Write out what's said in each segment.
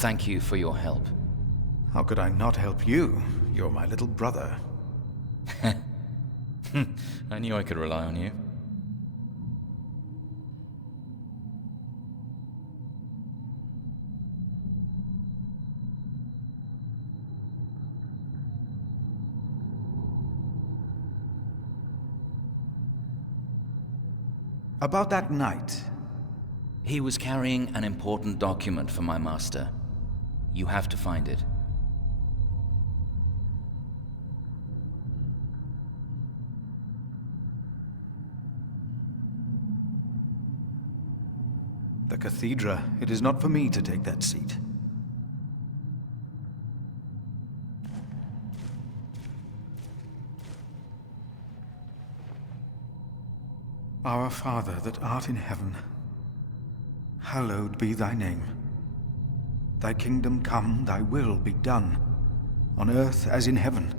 Thank you for your help. How could I not help you? You're my little brother. I knew I could rely on you. About that night. He was carrying an important document for my master. You have to find it. The cathedra. It is not for me to take that seat. Our Father that art in heaven, hallowed be thy name. Thy kingdom come, thy will be done, on earth as in heaven.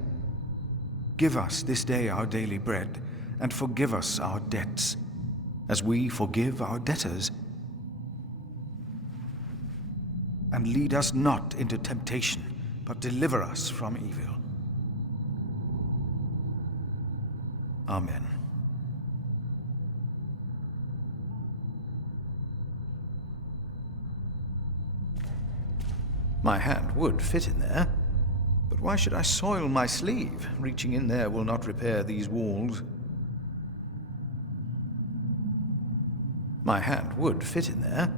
Give us this day our daily bread, and forgive us our debts, as we forgive our debtors. And lead us not into temptation, but deliver us from evil. Amen. My hand would fit in there, but why should I soil my sleeve? Reaching in there will not repair these walls. My hand would fit in there,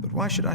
but why should I...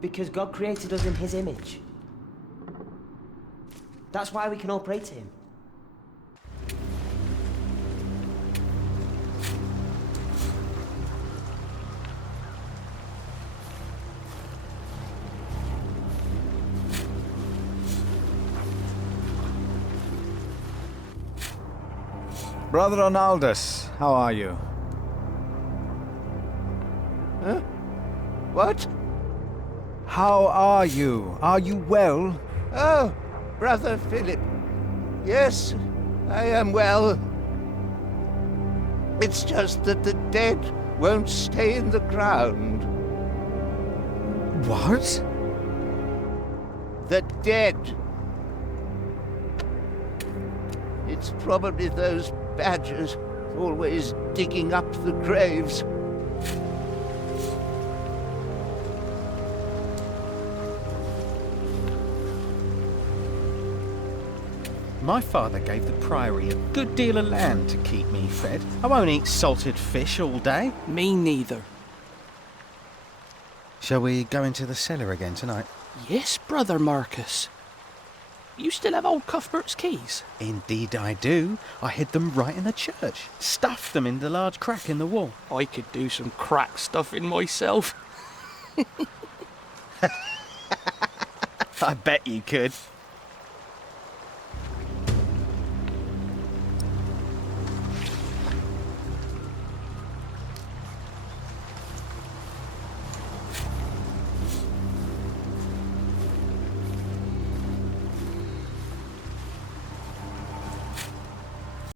Because God created us in His image. That's why we can all pray to Him. Brother Arnaldus, how are you? Huh? What? How are you? Are you well? Oh, Brother Philip. Yes, I am well. It's just that the dead won't stay in the ground. What? The dead. It's probably those badgers always digging up the graves. My father gave the priory a good deal of land to keep me fed. I won't eat salted fish all day. Me neither. Shall we go into the cellar again tonight? Yes, Brother Marcus. You still have old Cuthbert's keys? Indeed I do. I hid them right in the church. Stuffed them in the large crack in the wall. I could do some crack stuffing myself. I bet you could.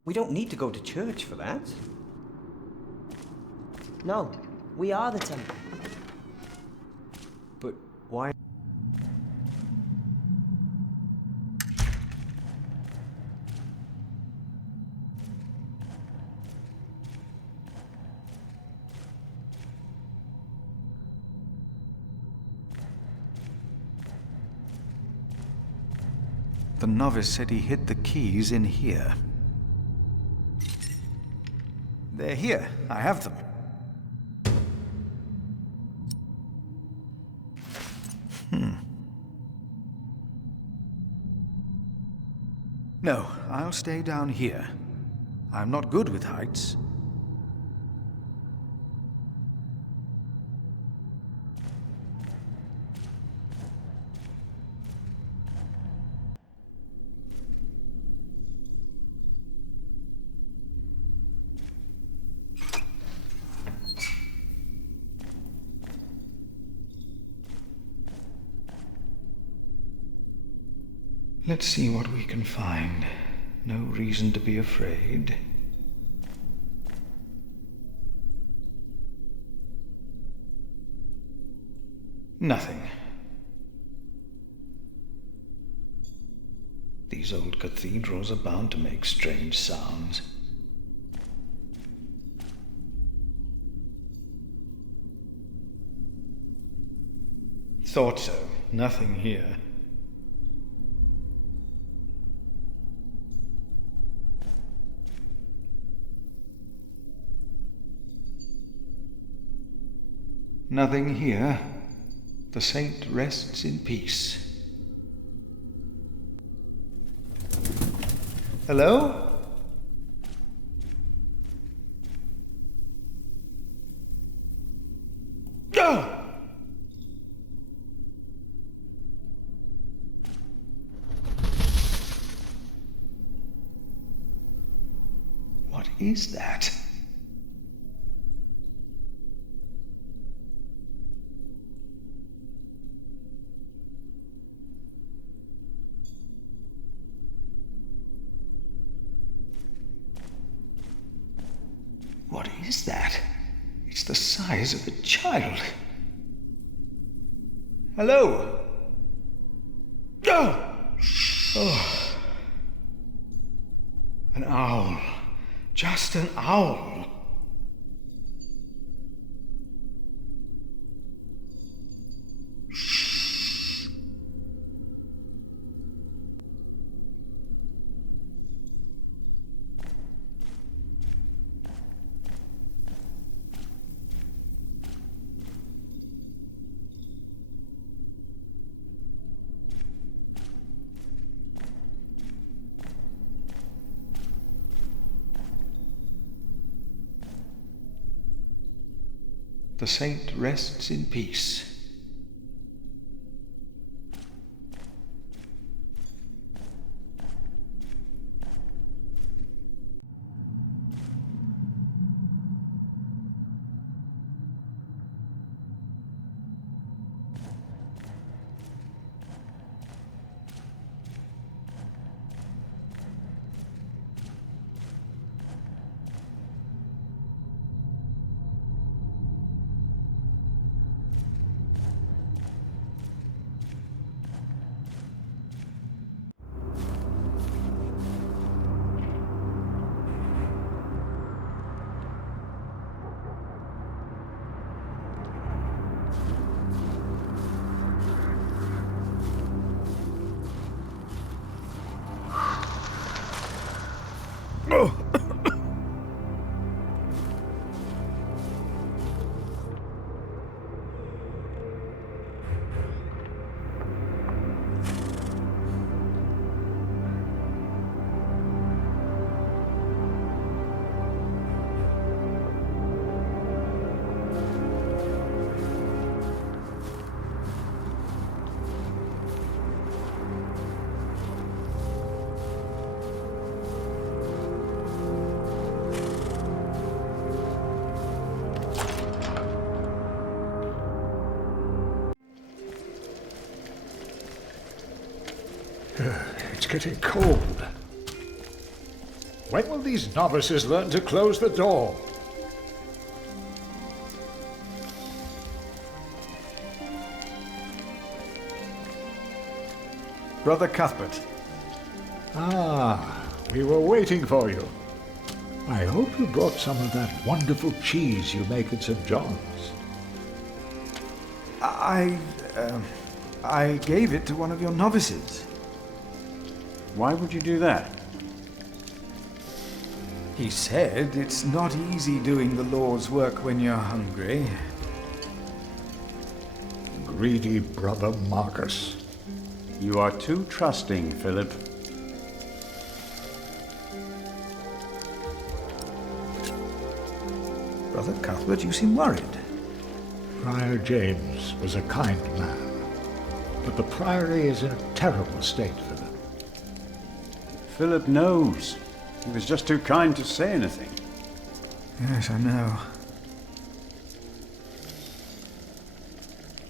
We don't need to go to church for that. No, we are the temple. But why? The novice said he hid the keys in here. They're here. I have them. No, I'll stay down here. I'm not good with heights. Let's see what we can find. No reason to be afraid. Nothing. These old cathedrals are bound to make strange sounds. Thought so. Nothing here. Nothing here. The saint rests in peace. Hello? Ah! What is that? What is that? It's the size of a child. Hello? Oh! Oh. An owl. Just an owl. The saint rests in peace. It's getting cold. When will these novices learn to close the door? Brother Cuthbert. Ah, we were waiting for you. I hope you brought some of that wonderful cheese you make at St. John's. I gave it to one of your novices. Why would you do that? He said it's not easy doing the Lord's work when you're hungry. Greedy brother Marcus. You are too trusting, Philip. Brother Cuthbert, you seem worried. Friar James was a kind man, but the priory is in a terrible state, Philip. Philip knows. He was just too kind to say anything. Yes, I know.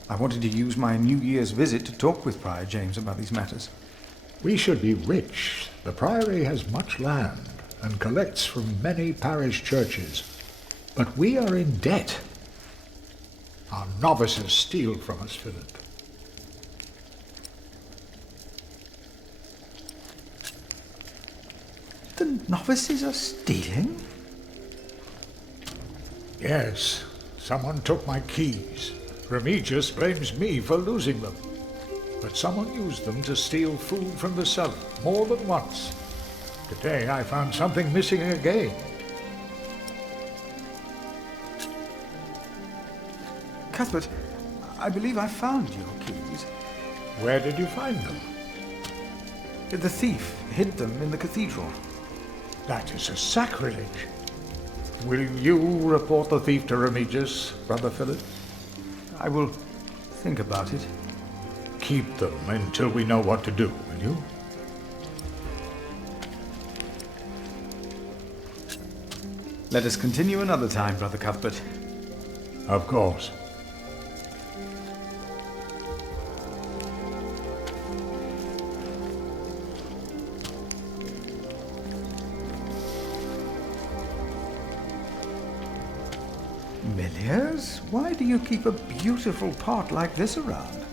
I wanted to use my New Year's visit to talk with Prior James about these matters. We should be rich. The priory has much land and collects from many parish churches. But we are in debt. Our novices steal from us, Philip. The novices are stealing? Yes, someone took my keys. Remigius blames me for losing them. But someone used them to steal food from the cellar, more than once. Today I found something missing again. Cuthbert, I believe I found your keys. Where did you find them? The thief hid them in the cathedral. That is a sacrilege. Will you report the thief to Remigius, Brother Philip? I will think about it. Keep them until we know what to do, will you? Let us continue another time, Brother Cuthbert. Of course. Miliers, why do you keep a beautiful pot like this around?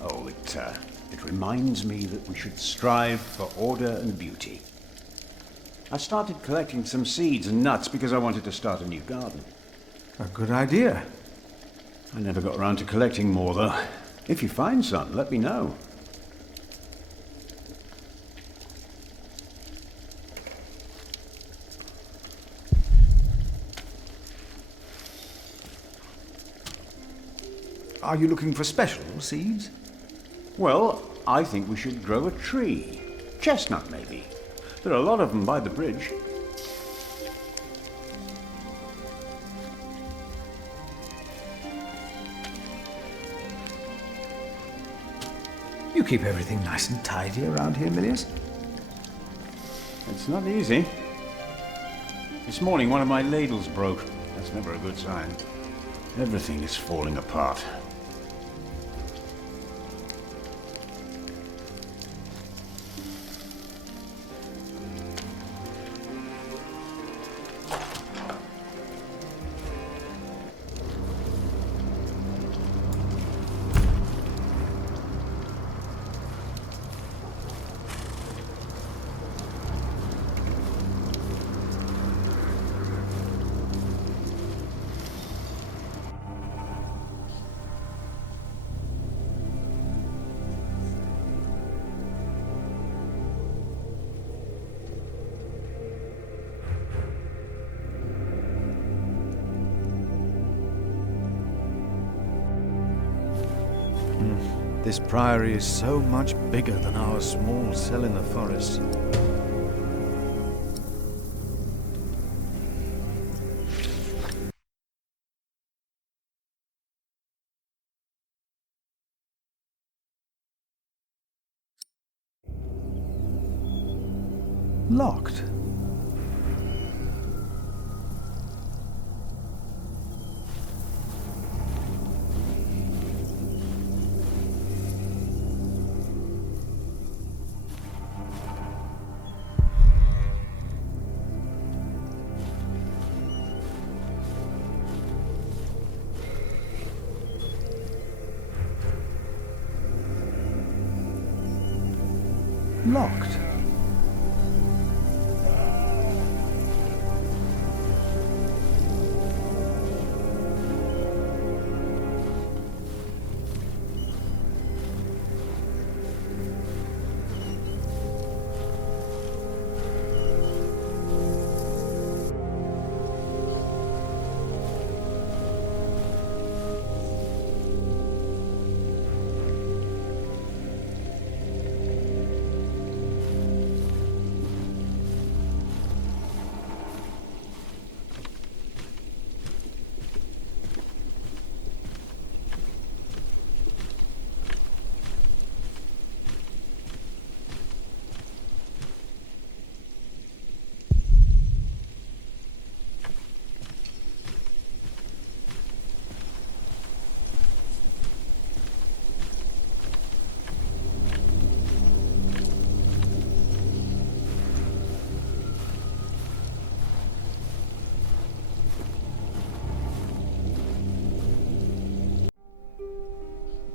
Oh, it reminds me that we should strive for order and beauty. I started collecting some seeds and nuts because I wanted to start a new garden. A good idea. I never got around to collecting more, though. If you find some, let me know. Are you looking for special seeds? Well, I think we should grow a tree. Chestnut, maybe. There are a lot of them by the bridge. You keep everything nice and tidy around here, Milius. It's not easy. This morning, one of my ladles broke. That's never a good sign. Everything is falling apart. This priory is so much bigger than our small cell in the forest. Locked. Locked.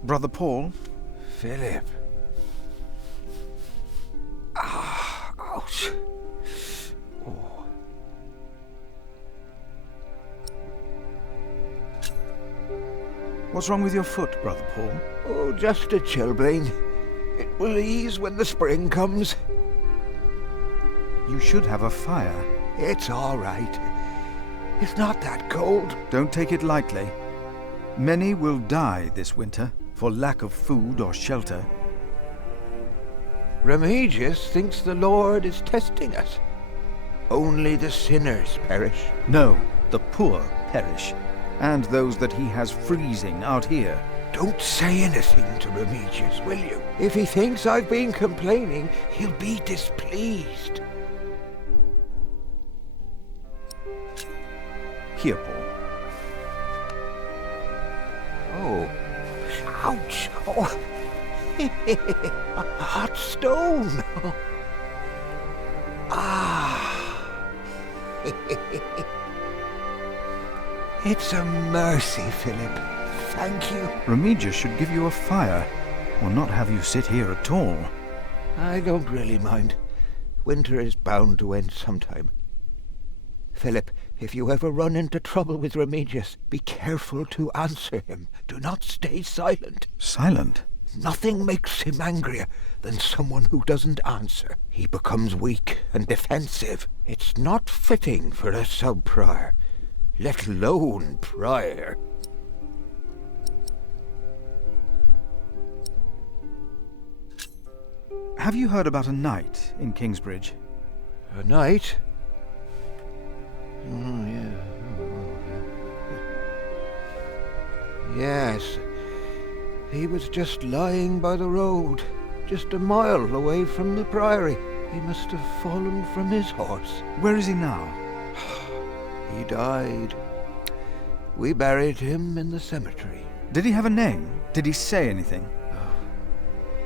Brother Paul? Philip. Ah, ouch. Oh. What's wrong with your foot, Brother Paul? Oh, just a chilblain. It will ease when the spring comes. You should have a fire. It's all right. It's not that cold. Don't take it lightly. Many will die this winter for lack of food or shelter. Remigius thinks the Lord is testing us. Only the sinners perish. No, the poor perish, and those that he has freezing out here. Don't say anything to Remigius, will you? If he thinks I've been complaining, he'll be displeased. Here, Paul. Oh. Ouch! Oh. A hot stone! Ah! It's a mercy, Philip. Thank you. Remigius should give you a fire, or not have you sit here at all. I don't really mind. Winter is bound to end sometime. Philip, if you ever run into trouble with Remigius, be careful to answer him. Do not stay silent. Silent? Nothing makes him angrier than someone who doesn't answer. He becomes weak and defensive. It's not fitting for a sub-prior, let alone prior. Have you heard about a knight in Kingsbridge? A knight? Oh, yeah. Yes. He was just lying by the road, just a mile away from the priory. He must have fallen from his horse. Where is he now? He died. We buried him in the cemetery. Did he have a name? Did he say anything?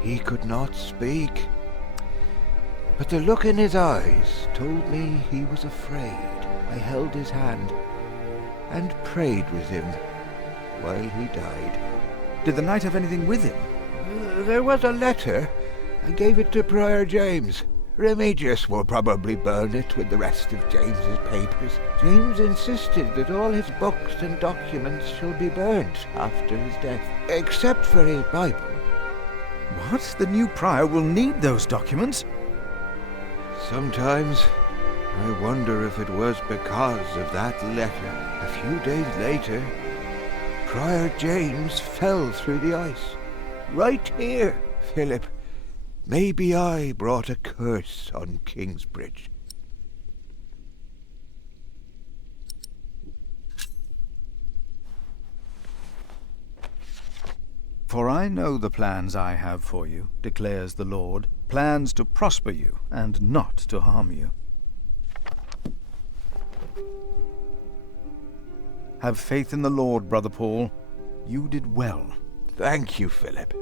He could not speak. But the look in his eyes told me he was afraid. I held his hand and prayed with him while he died. Did the knight have anything with him? There was a letter. I gave it to Prior James. Remigius will probably burn it with the rest of James's papers. James insisted that all his books and documents shall be burnt after his death, except for his Bible. What? The new prior will need those documents? Sometimes I wonder if it was because of that letter. A few days later, Prior James fell through the ice. Right here, Philip. Maybe I brought a curse on Kingsbridge. For I know the plans I have for you, declares the Lord, plans to prosper you and not to harm you. Have faith in the Lord, Brother Paul. You did well. Thank you, Philip.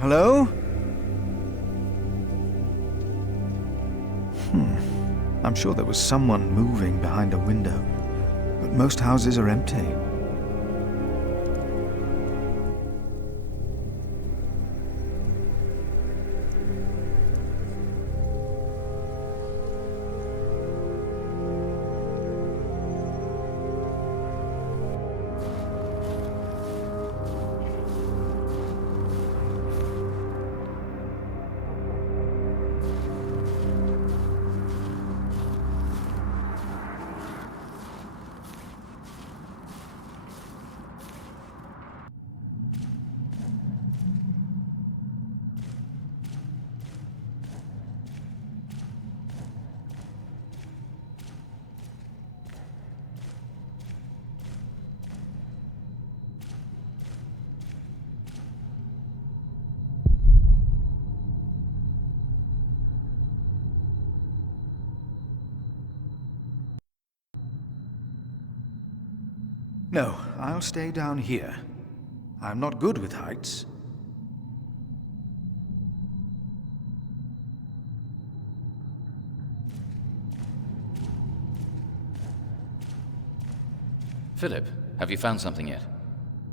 Hello? I'm sure there was someone moving behind a window, but most houses are empty. No, I'll stay down here. I'm not good with heights. Philip, have you found something yet?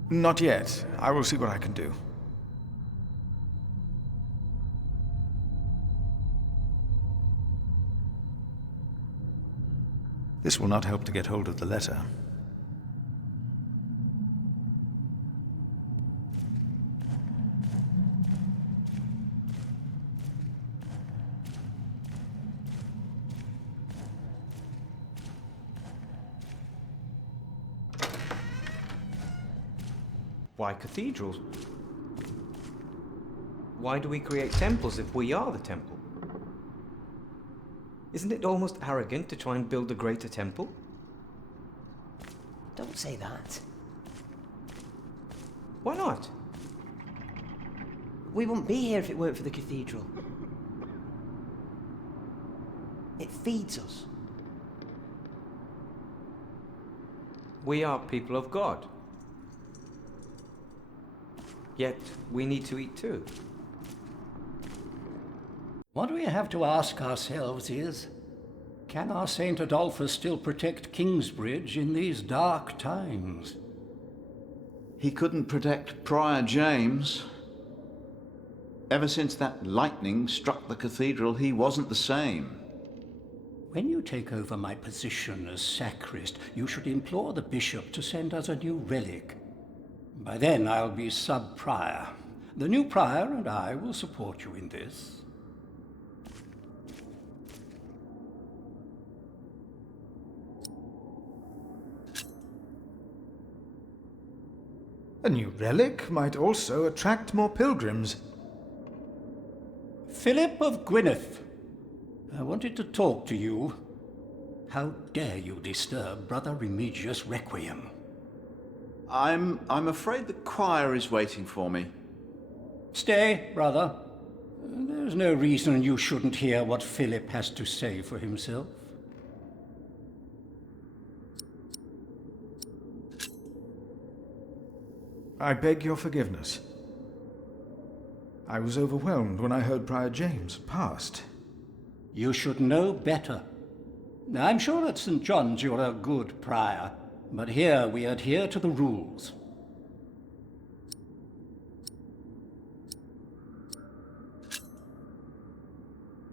Not yet. I will see what I can do. This will not help to get hold of the letter. Why cathedrals? Why do we create temples if we are the temple? Isn't it almost arrogant to try and build a greater temple? Don't say that. Why not? We wouldn't be here if it weren't for the cathedral. It feeds us. We are people of God. Yet we need to eat too. What we have to ask ourselves is, can our St. Adolphus still protect Kingsbridge in these dark times? He couldn't protect Prior James. Ever since that lightning struck the cathedral, he wasn't the same. When you take over my position as sacrist, you should implore the bishop to send us a new relic. By then I'll be sub-prior. The new prior and I will support you in this. A new relic might also attract more pilgrims. Philip of Gwynedd, I wanted to talk to you. How dare you disturb Brother Remigius' requiem? I'm afraid the choir is waiting for me. Stay, brother. There's no reason you shouldn't hear what Philip has to say for himself. I beg your forgiveness. I was overwhelmed when I heard Prior James passed. You should know better. I'm sure at St. John's you're a good prior, but here we adhere to the rules.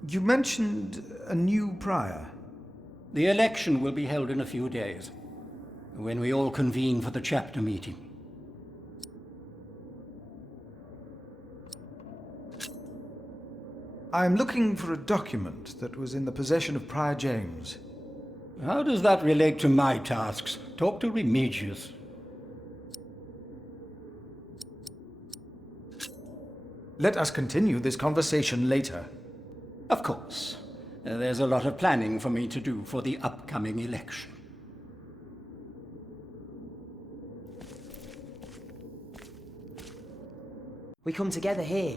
You mentioned a new prior. The election will be held in a few days, when we all convene for the chapter meeting. I am looking for a document that was in the possession of Prior James. How does that relate to my tasks? Talk to Remigius. Let us continue this conversation later. Of course. There's a lot of planning for me to do for the upcoming election. We come together here.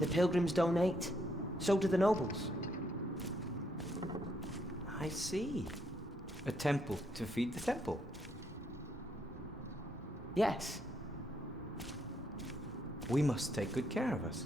The pilgrims donate. So do the nobles. I see. A temple to feed the temple. Yes. We must take good care of us.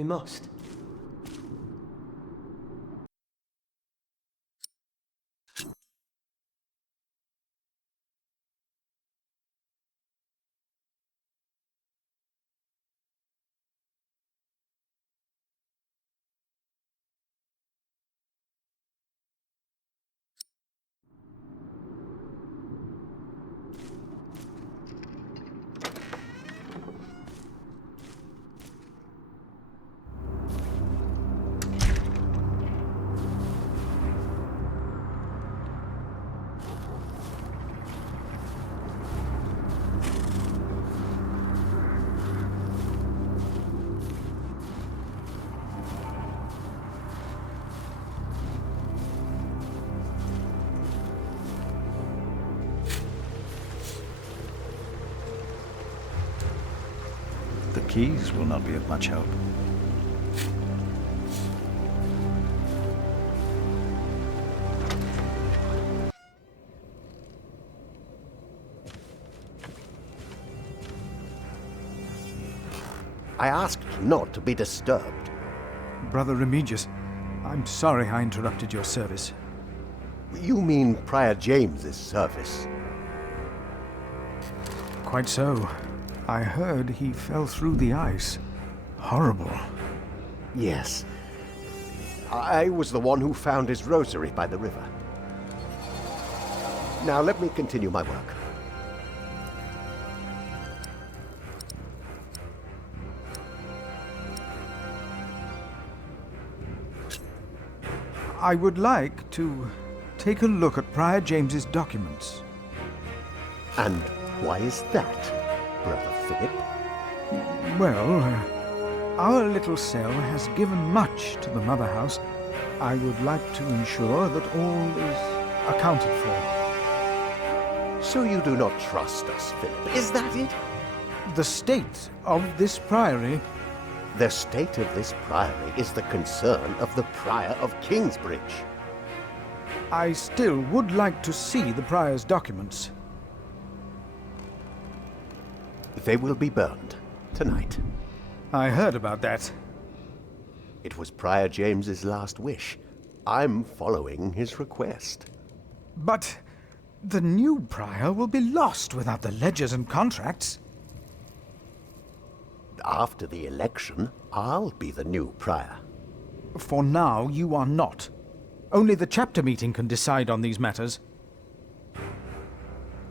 We must. The keys will not be of much help. I asked not to be disturbed. Brother Remigius, I'm sorry I interrupted your service. You mean Prior James's service? Quite so. I heard he fell through the ice. Horrible. Yes. I was the one who found his rosary by the river. Now let me continue my work. I would like to take a look at Prior James's documents. And why is that, Brother Philip? Well, our little cell has given much to the Mother House. I would like to ensure that all is accounted for. So you do not trust us, Philip, is that it? The state of this priory... The state of this priory is the concern of the Prior of Kingsbridge. I still would like to see the prior's documents. They will be burned tonight. I heard about that. It was Prior James's last wish. I'm following his request. But the new prior will be lost without the ledgers and contracts. After the election, I'll be the new prior. For now, you are not. Only the chapter meeting can decide on these matters.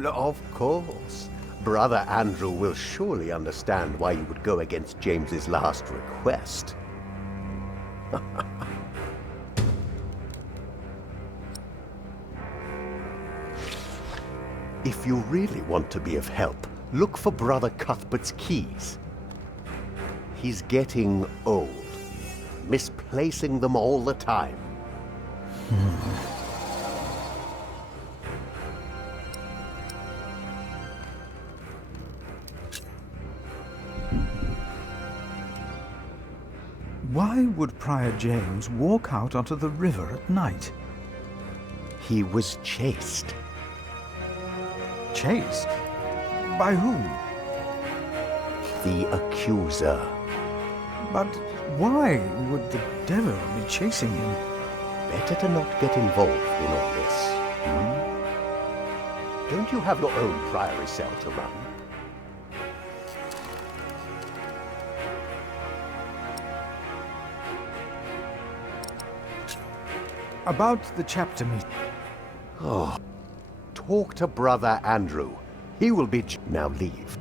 Of course. Brother Andrew will surely understand why you would go against James's last request. If you really want to be of help, look for Brother Cuthbert's keys. He's getting old, misplacing them all the time. Why would Prior James walk out onto the river at night? He was chased. Chased? By whom? The accuser. But why would the devil be chasing him? Better to not get involved in all this. Don't you have your own priory cell to run? About the chapter meeting. Oh, talk to Brother Andrew. He will be... Now leave.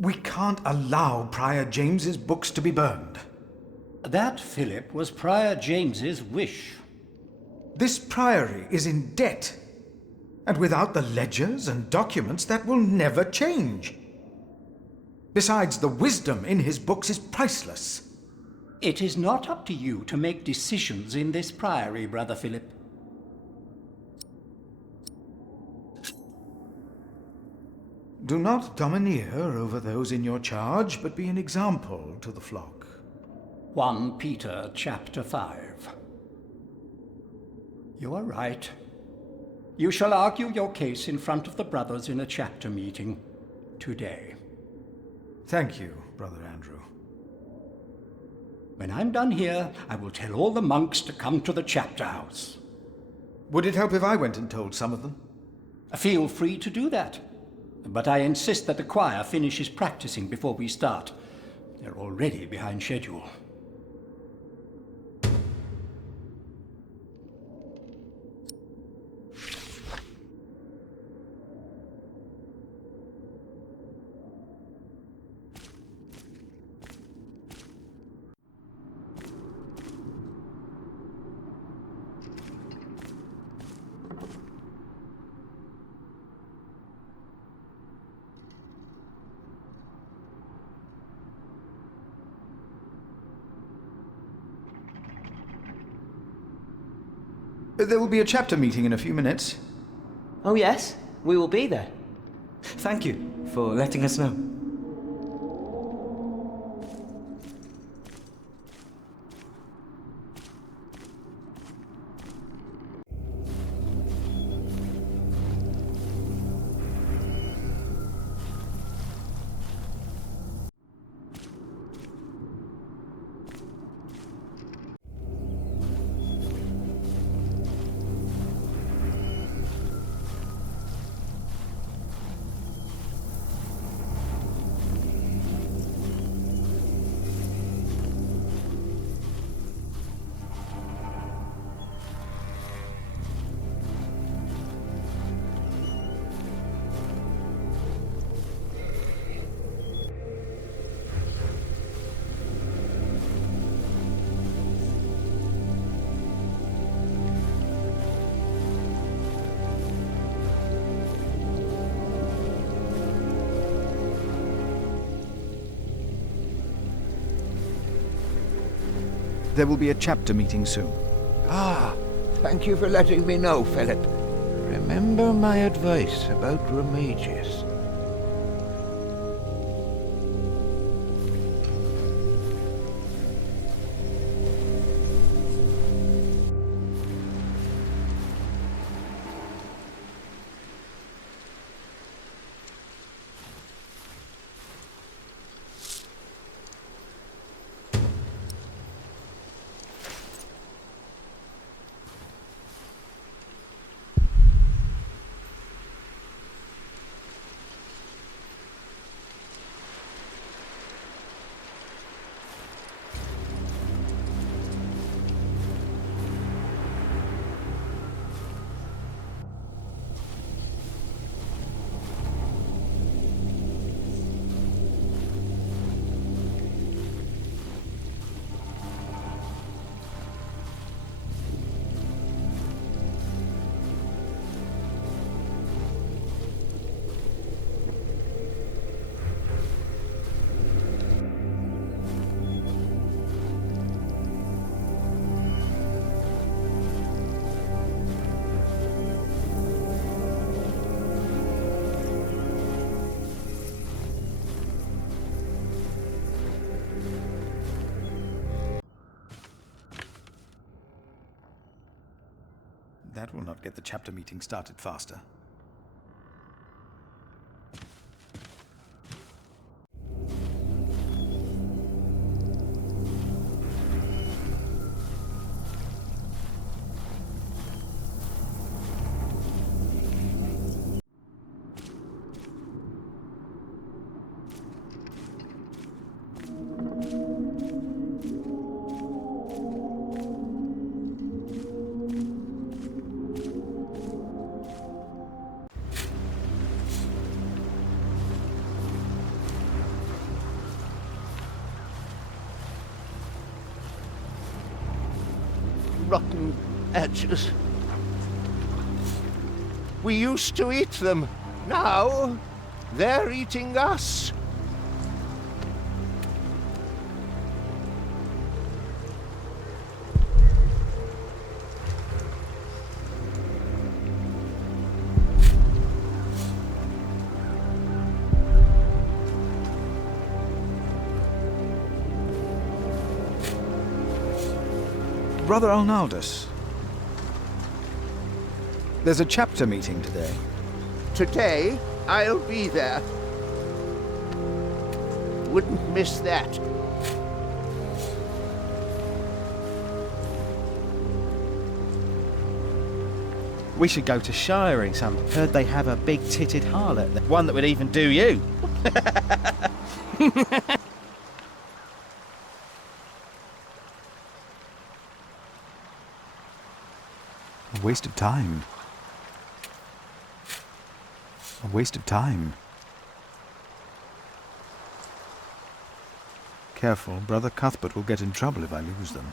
We can't allow Prior James's books to be burned. That, Philip, was Prior James's wish. This priory is in debt. And without the ledgers and documents, that will never change. Besides, the wisdom in his books is priceless. It is not up to you to make decisions in this priory, Brother Philip. Do not domineer over those in your charge, but be an example to the flock. 1 Peter chapter 5. You are right. You shall argue your case in front of the brothers in a chapter meeting today. Thank you, Brother Andrew. When I'm done here, I will tell all the monks to come to the chapter house. Would it help if I went and told some of them? Feel free to do that. But I insist that the choir finishes practicing before we start. They're already behind schedule. There will be a chapter meeting in a few minutes. Oh yes, we will be there. Thank you for letting us know. There will be a chapter meeting soon. Ah, thank you for letting me know, Philip. Remember my advice about Remigius. That will not get the chapter meeting started faster. Rotten edges. We used to eat them. Now, they're eating us. Brother Arnaldus, there's a chapter meeting today. Today, I'll be there. Wouldn't miss that. We should go to shiring some. Heard they have a big-titted harlot, one that would even do you. A waste of time. A waste of time. Careful, Brother Cuthbert will get in trouble if I lose them.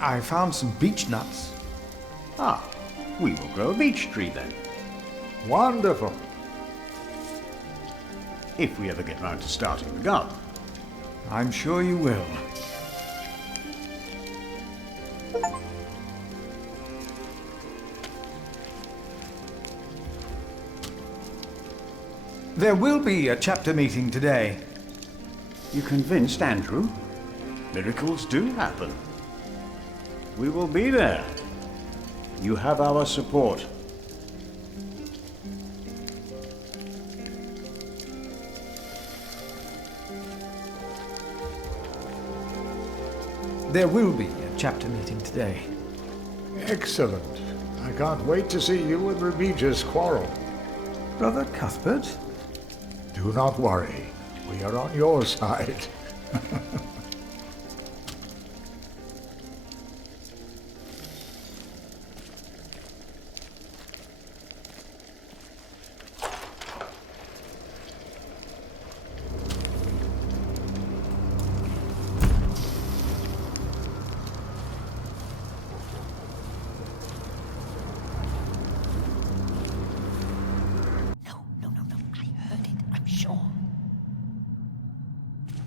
I found some beech nuts. Ah, we will grow a beech tree then. Wonderful. If we ever get round to starting the garden. I'm sure you will. There will be a chapter meeting today. You convinced Andrew? Miracles do happen. We will be there. You have our support. There will be a chapter meeting today. Excellent. I can't wait to see you and Remigius quarrel. Brother Cuthbert? Do not worry. We are on your side.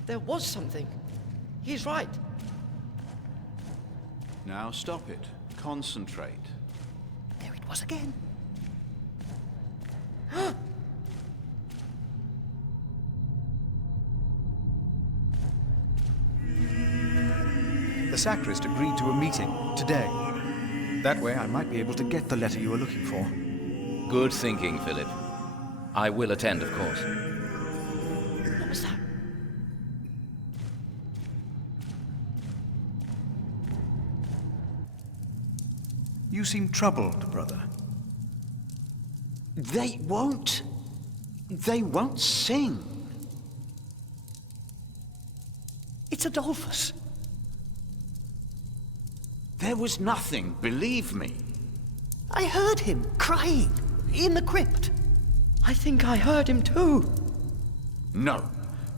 There was something. He's right. Now stop it. Concentrate. There it was again. The sacrist agreed to a meeting today. That way I might be able to get the letter you were looking for. Good thinking, Philip. I will attend, of course. What was that? You seem troubled, brother. They won't sing. It's Adolphus. There was nothing, believe me. I heard him crying in the crypt. I think I heard him too. No,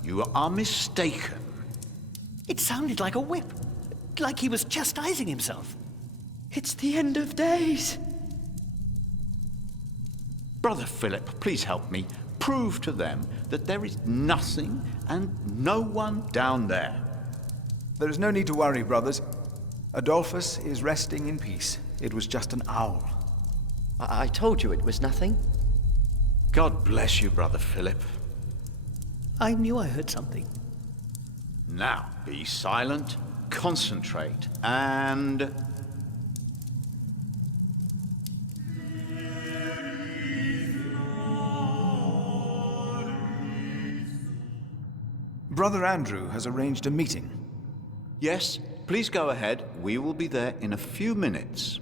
you are mistaken. It sounded like a whip, like he was chastising himself. It's the end of days. Brother Philip, please help me. Prove to them that there is nothing and no one down there. There is no need to worry, brothers. Adolphus is resting in peace. It was just an owl. I told you it was nothing. God bless you, Brother Philip. I knew I heard something. Now, be silent concentrate and... Brother Andrew has arranged a meeting. Yes, please go ahead. We will be there in a few minutes.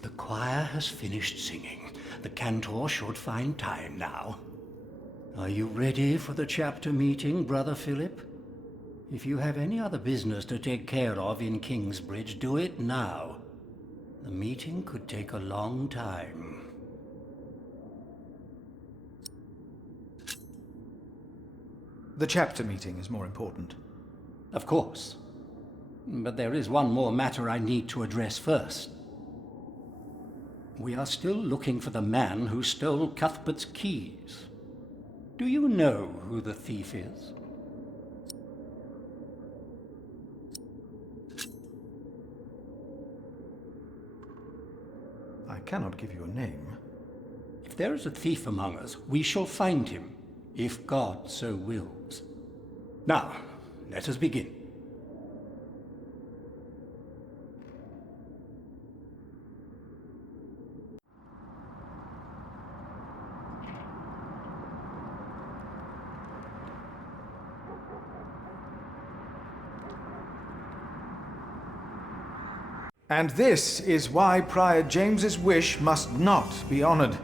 The choir has finished singing. The cantor should find time now. Are you ready for the chapter meeting, Brother Philip? If you have any other business to take care of in Kingsbridge, do it now. The meeting could take a long time. The chapter meeting is more important. Of course. But there is one more matter I need to address first. We are still looking for the man who stole Cuthbert's keys. Do you know who the thief is? I cannot give you a name. If there is a thief among us, we shall find him, if God so wills. Now, let us begin. And this is why Prior James's wish must not be honored.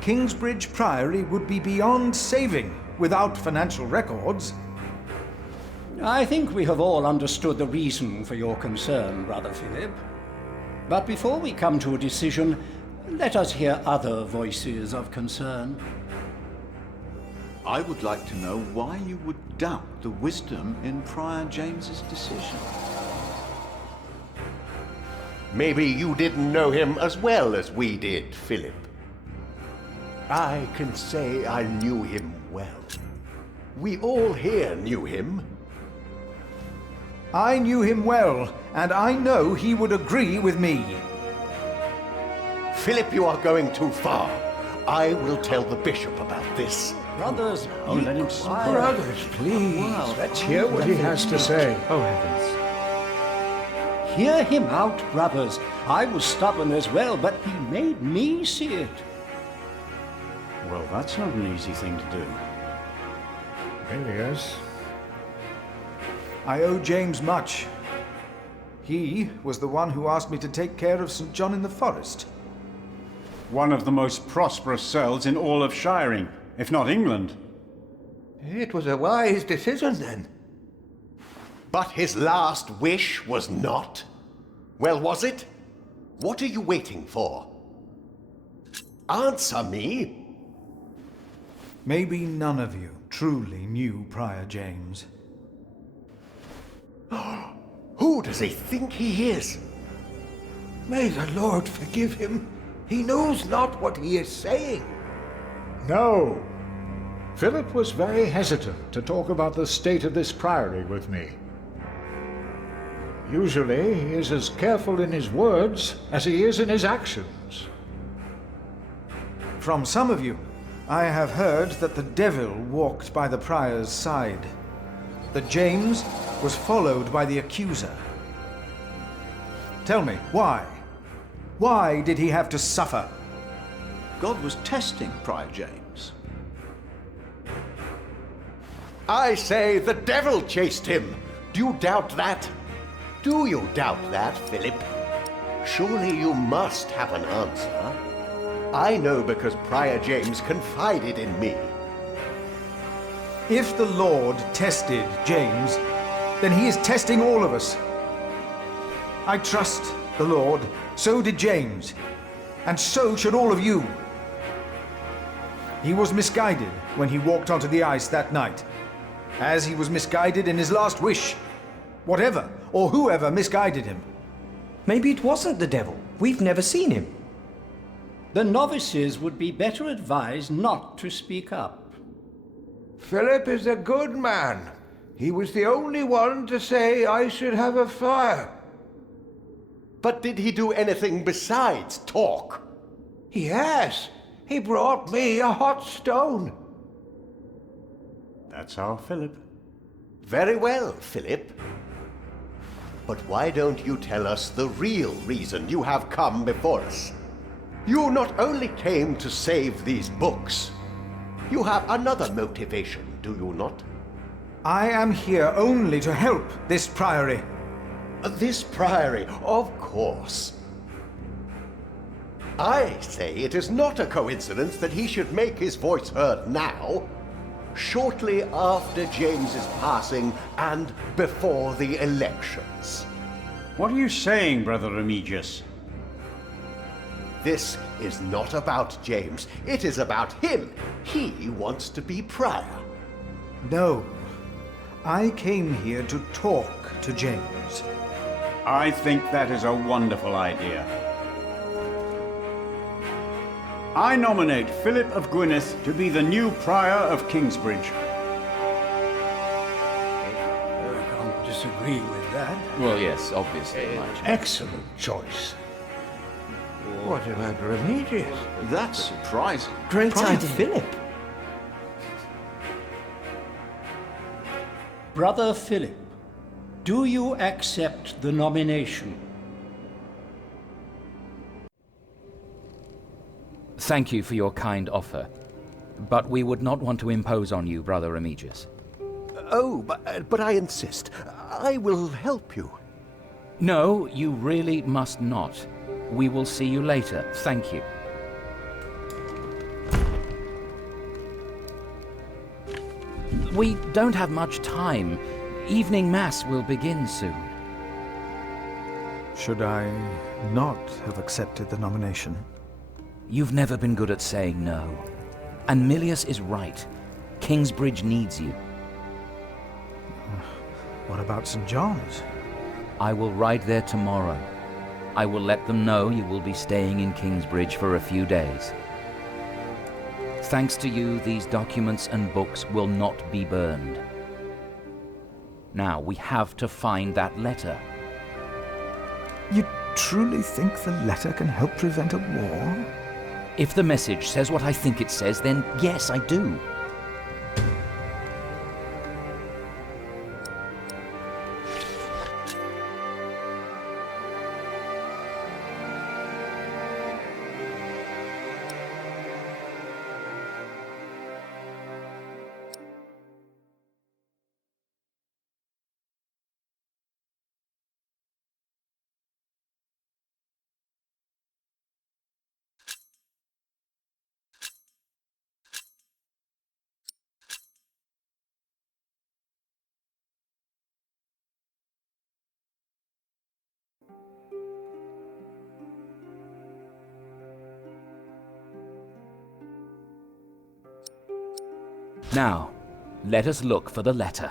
Kingsbridge Priory would be beyond saving without financial records. I think we have all understood the reason for your concern, Brother Philip. But before we come to a decision, let us hear other voices of concern. I would like to know why you would doubt the wisdom in Prior James's decision. Maybe you didn't know him as well as we did, Philip. I can say I knew him well. We all here knew him. I knew him well, and I know he would agree with me. Philip, you are going too far. I will tell the bishop about this. Brothers, let him speak. Brothers, please. Let's hear what he has to say. Oh, heavens. hear him out, brothers. I was stubborn as well, but he made me see it. Well, that's not an easy thing to do. Really is. I owe James much. He was the one who asked me to take care of St. John in the Forest. One of the most prosperous cells in all of Shiring, if not England. It was a wise decision, then. But his last wish was not. Well, was it? What are you waiting for? Answer me. Maybe none of you truly knew Prior James. Who does he think he is? May the Lord forgive him. He knows not what he is saying. No. Philip was very hesitant to talk about the state of this priory with me. Usually, he is as careful in his words as he is in his actions. From some of you, I have heard that the devil walked by the prior's side, that James was followed by the accuser. Tell me, why? Why did he have to suffer? God was testing Prior James. I say the devil chased him. Do you doubt that? Do you doubt that, Philip? Surely you must have an answer. I know because Prior James confided in me. If the Lord tested James, then he is testing all of us. I trust the Lord, so did James, and so should all of you. He was misguided when he walked onto the ice that night, as he was misguided in his last wish. Whatever, or whoever misguided him. Maybe it wasn't the devil. We've never seen him. The novices would be better advised not to speak up. Philip is a good man. He was the only one to say I should have a fire. But did he do anything besides talk? Yes, he brought me a hot stone. That's our Philip. Very well, Philip. But why don't you tell us the real reason you have come before us? You not only came to save these books, you have another motivation, do you not? I am here only to help this priory. This priory, of course. I say it is not a coincidence that he should make his voice heard now, shortly after James's passing and before the elections. What are you saying, Brother Remigius? This is not about James. It is about him. He wants to be prior. No. I came here to talk to James. I think that is a wonderful idea. I nominate Philip of Gwynedd to be the new prior of Kingsbridge. I can't disagree with that. Well, yes, obviously. Excellent choice. What about Remigius? That's surprising. Great idea. Philip. Brother Philip, do you accept the nomination? Thank you for your kind offer, but we would not want to impose on you, Brother Remigius. Oh, but I insist. I will help you. No, you really must not. We will see you later. Thank you. We don't have much time. Evening Mass will begin soon. Should I not have accepted the nomination? You've never been good at saying no. And Milius is right. Kingsbridge needs you. What about St. John's? I will ride there tomorrow. I will let them know you will be staying in Kingsbridge for a few days. Thanks to you, these documents and books will not be burned. Now, we have to find that letter. You truly think the letter can help prevent a war? If the message says what I think it says, then yes, I do. Now, let us look for the letter.